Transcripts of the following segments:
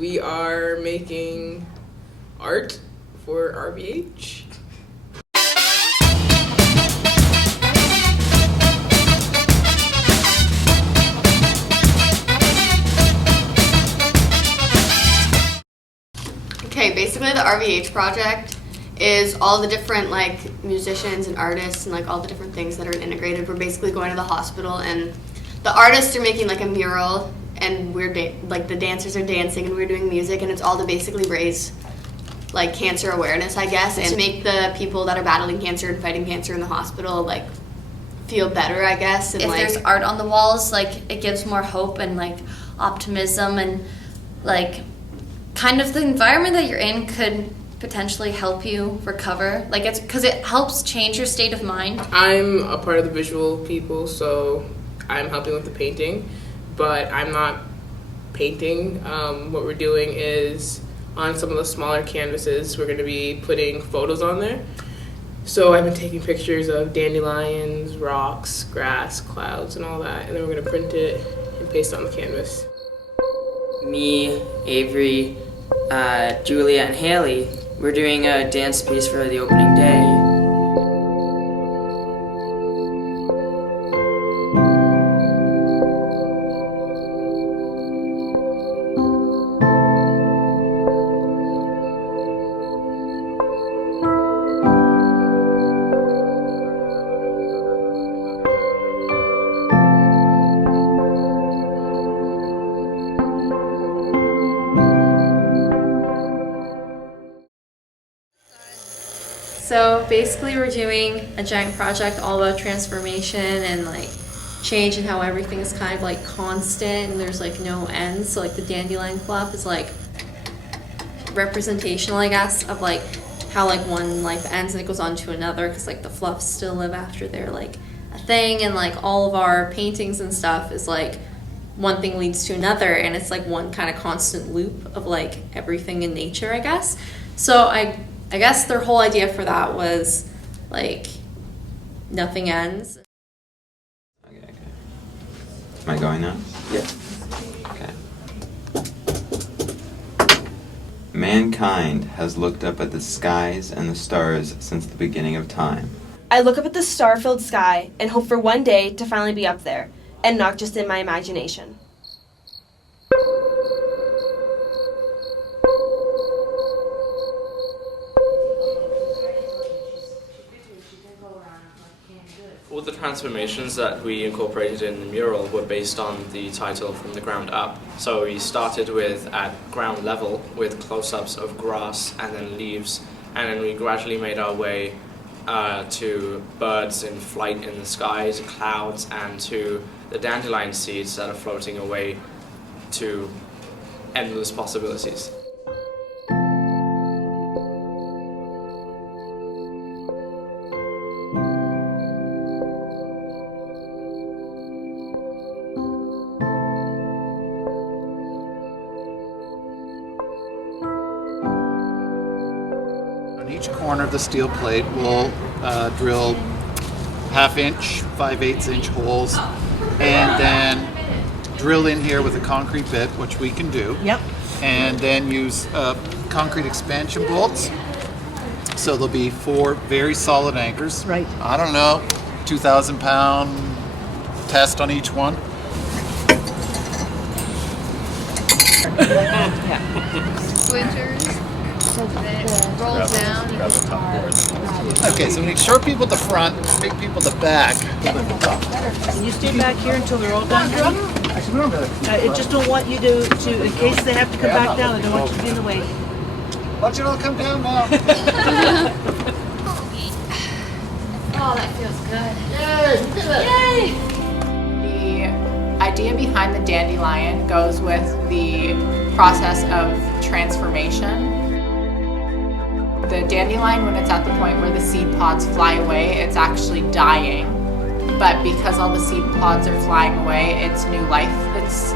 We are making art for RVH. Okay, basically the RVH project is all the different like musicians and artists and like all the different things that are integrated. We're basically going to the hospital and the artists are making like a mural and we're like the dancers are dancing and we're doing music and it's all to basically raise like cancer awareness, I guess, and to make the people that are battling cancer and fighting cancer in the hospital like feel better, I guess. And if like, there's art on the walls, like it gives more hope and like optimism and like kind of the environment that you're in could potentially help you recover. Like it's because it helps change your state of mind. I'm a part of the visual people, so I'm helping with the painting, but I'm not painting. What we're doing is on some of the smaller canvases, we're going to be putting photos on there. So I've been taking pictures of dandelions, rocks, grass, clouds, and all that, and then we're going to print it and paste it on the canvas. Me, Averie, Julia, and Haley, we're doing a dance piece for the opening day. So basically we're doing a giant project all about transformation and like change and how everything is kind of like constant and there's like no end. So like the dandelion fluff is like representational, I guess, of like how like one life ends and it goes on to another because like the fluffs still live after they're like a thing, and like all of our paintings and stuff is like one thing leads to another and it's like one kind of constant loop of like everything in nature, I guess. So I guess their whole idea for that was like nothing ends. Okay. Am I going now? Yeah. Okay. Mankind has looked up at the skies and the stars since the beginning of time. I look up at the star-filled sky and hope for one day to finally be up there, and not just in my imagination. All the transformations that we incorporated in the mural were based on the title From the Ground Up. So we started with at ground level with close-ups of grass and then leaves, and then we gradually made our way to birds in flight in the skies, clouds, and to the dandelion seeds that are floating away to endless possibilities. On each corner of the steel plate, we'll drill 1/2 inch, 5/8 inch holes, and then drill in here with a concrete bit, which we can do. Yep. And then use concrete expansion bolts. So there'll be 4 very solid anchors. Right. I don't know, 2,000-pound test on each one. Splinters, then it rolls down. Okay, so we need short people at the front, big people at the back. Can you stay back here until they're all done, Drew? I just don't want you to, in case they have to come back down, I don't want you to be in the way. Watch it all come down now. Oh, that feels good. Yay! The idea behind the dandelion goes with the process of transformation. The dandelion, when it's at the point where the seed pods fly away, it's actually dying. But because all the seed pods are flying away, it's new life that's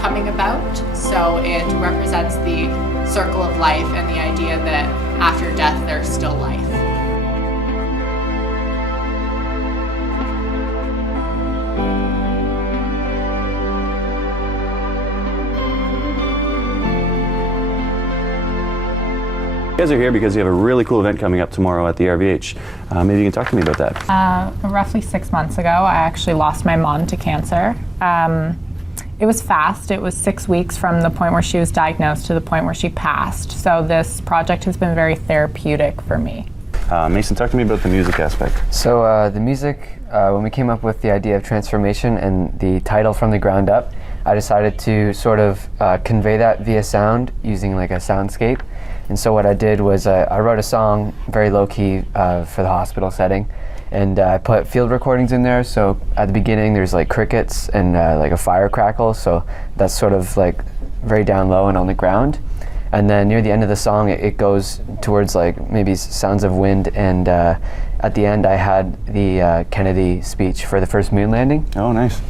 coming about. So it represents the circle of life and the idea that after death there's still life. You guys are here because you have a really cool event coming up tomorrow at the RVH. Maybe you can talk to me about that. Roughly 6 months ago, I actually lost my mom to cancer. It was fast. It was 6 weeks from the point where she was diagnosed to the point where she passed. So this project has been very therapeutic for me. Mason, talk to me about the music aspect. So the music, when we came up with the idea of transformation and the title From the Ground Up, I decided to sort of convey that via sound using like a soundscape. And so what I did was I wrote a song very low-key for the hospital setting, and I put field recordings in there. So at the beginning there's like crickets and like a fire crackle, so that's sort of like very down low and on the ground. And then near the end of the song it goes towards like maybe sounds of wind, and at the end I had the Kennedy speech for the first moon landing. Oh, nice.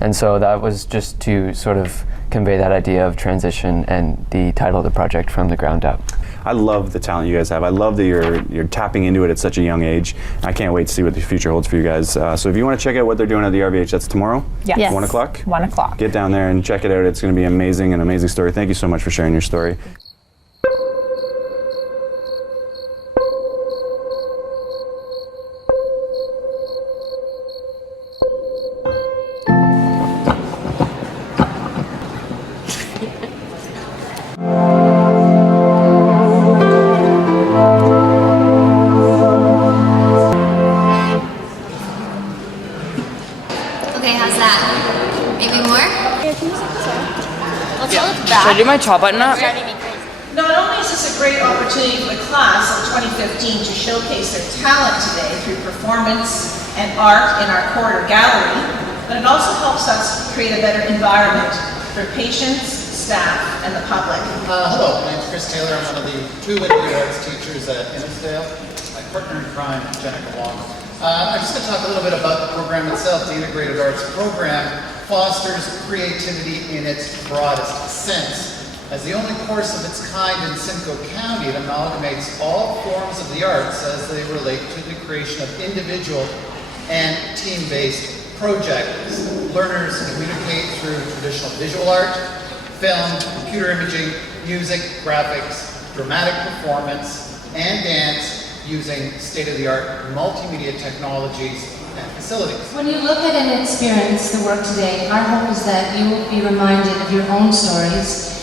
And so that was just to sort of convey that idea of transition and the title of the project, From the Ground Up. I love the talent you guys have. I love that you're tapping into it at such a young age. I can't wait to see what the future holds for you guys. So if you want to check out what they're doing at the RVH, that's tomorrow? Yes. 1 o'clock? 1 o'clock. Get down there and check it out. It's going to be amazing, an amazing story. Thank you so much for sharing your story. Okay, how's that? Maybe more? Should I do my top button up? Not only is this a great opportunity for the class of 2015 to showcase their talent today through performance and art in our corridor gallery, but it also helps us create a better environment for patients, staff, and the public. Hello, my name's Chris Taylor. I'm one of the 2 literary arts teachers at Innisfail. My partner in crime, Jenica Wong. I'm just going to talk a little bit about the program itself. The Integrated Arts Program fosters creativity in its broadest sense. As the only course of its kind in Simcoe County, it amalgamates all forms of the arts as they relate to the creation of individual and team-based projects. Learners communicate through traditional visual art, film, computer imaging, music, graphics, dramatic performance, and dance using state-of-the-art multimedia technologies and facilities. When you look at and experience the work today, our hope is that you will be reminded of your own stories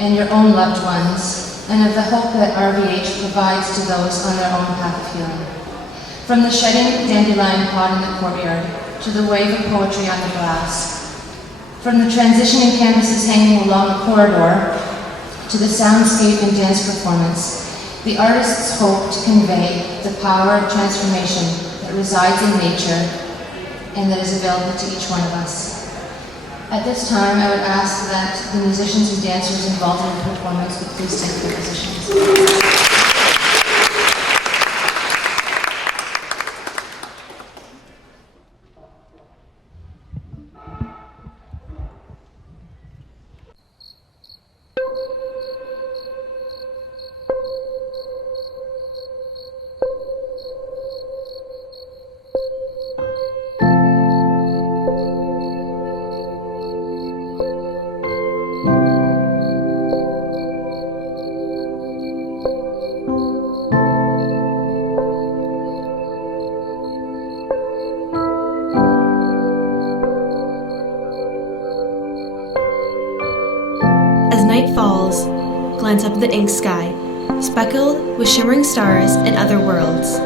and your own loved ones, and of the hope that RVH provides to those on their own path of healing. From the shedding dandelion pot in the courtyard, to the wave of poetry on the glass. From the transitioning canvases hanging along the corridor, to the soundscape and dance performance, the artists hope to convey the power of transformation that resides in nature and that is available to each one of us. At this time, I would ask that the musicians and dancers involved in the performance would please take their positions. As night falls, glance up at the ink sky, speckled with shimmering stars and other worlds.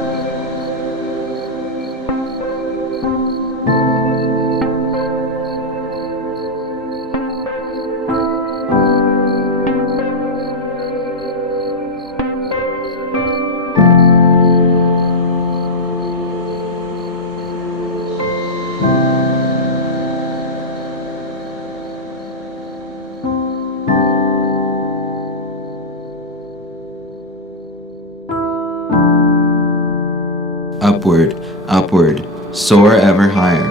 Upward, upward, soar ever higher.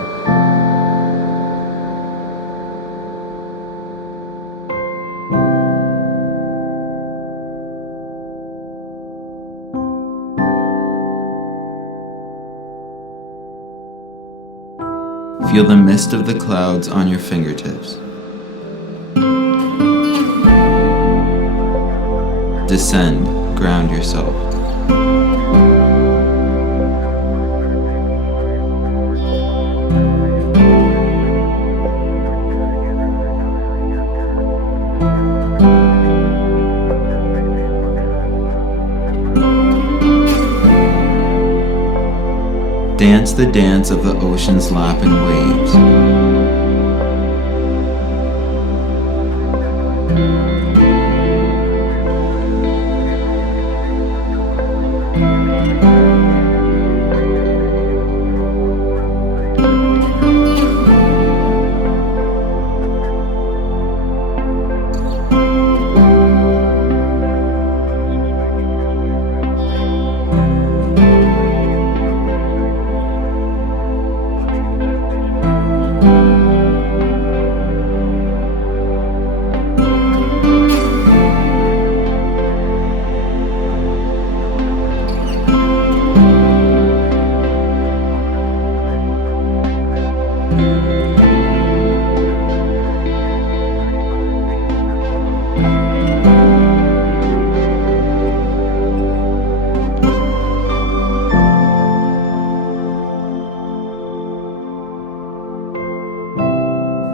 Feel the mist of the clouds on your fingertips. Descend ground yourself. Dance the dance of the ocean's lapping waves.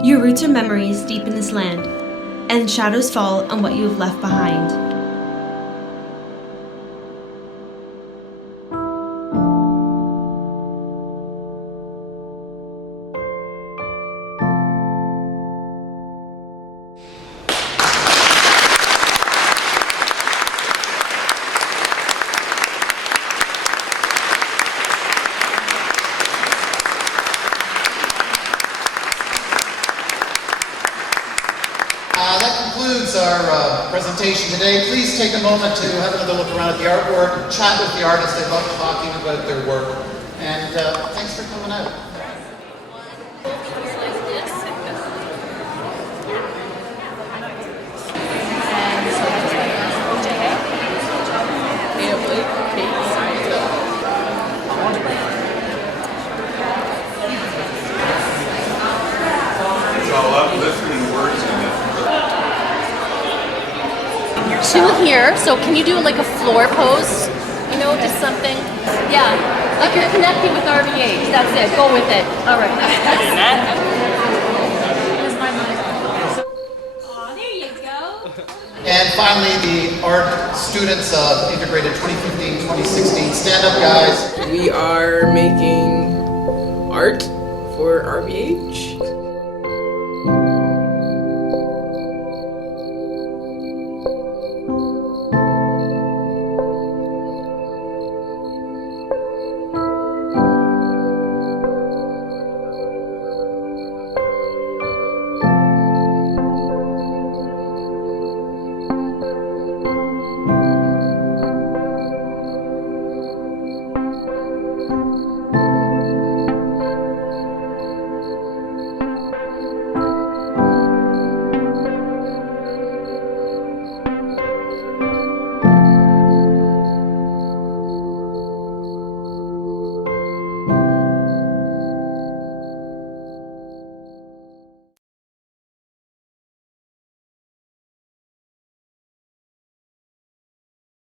Your roots are memories deep in this land, and shadows fall on what you have left behind. That concludes our presentation today. Please take a moment to have another look around at the artwork, chat with the artists. They love talking about their work. And thanks for coming out. Two here, so can you do like a floor pose? You know, just something. Yeah, like you're connecting with RVH. That's it. Go with it. All right. Oh, there you go. And finally, the art students of Integrated 2015-2016. Stand up, guys. We are making art for RVH.